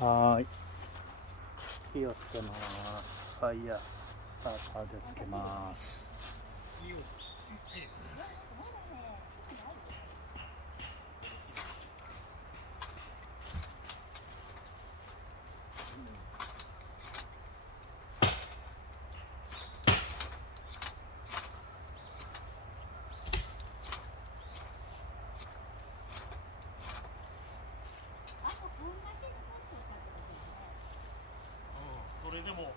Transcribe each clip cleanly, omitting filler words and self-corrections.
はーい。火をつけます。ファイヤースターターでつけます。それでも。ラ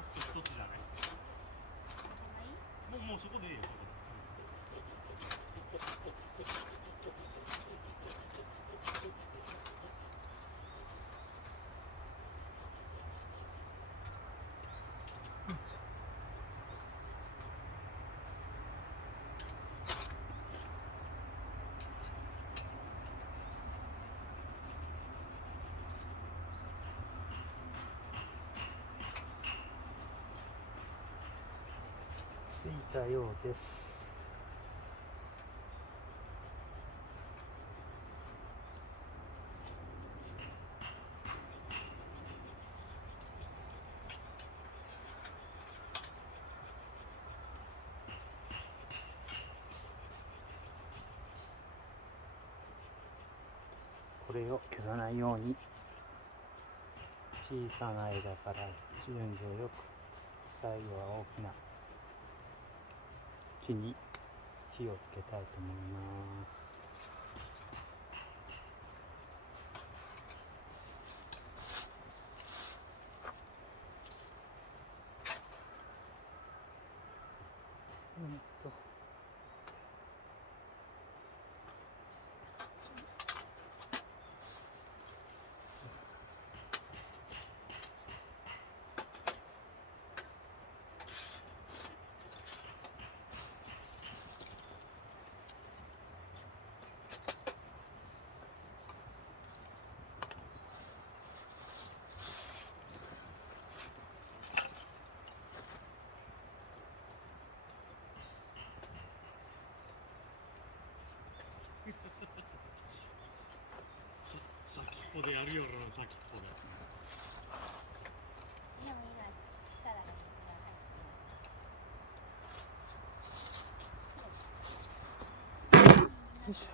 スト一つじゃない。もうそこでいいよ。ついたようです。これを消さないように小さな枝から順序よく、最後は大きな木に火をつけたいと思います。先っぽでやるよな、先っぽで。でも今力がよいしょ。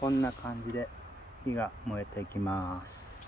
こんな感じで火が燃えていきます。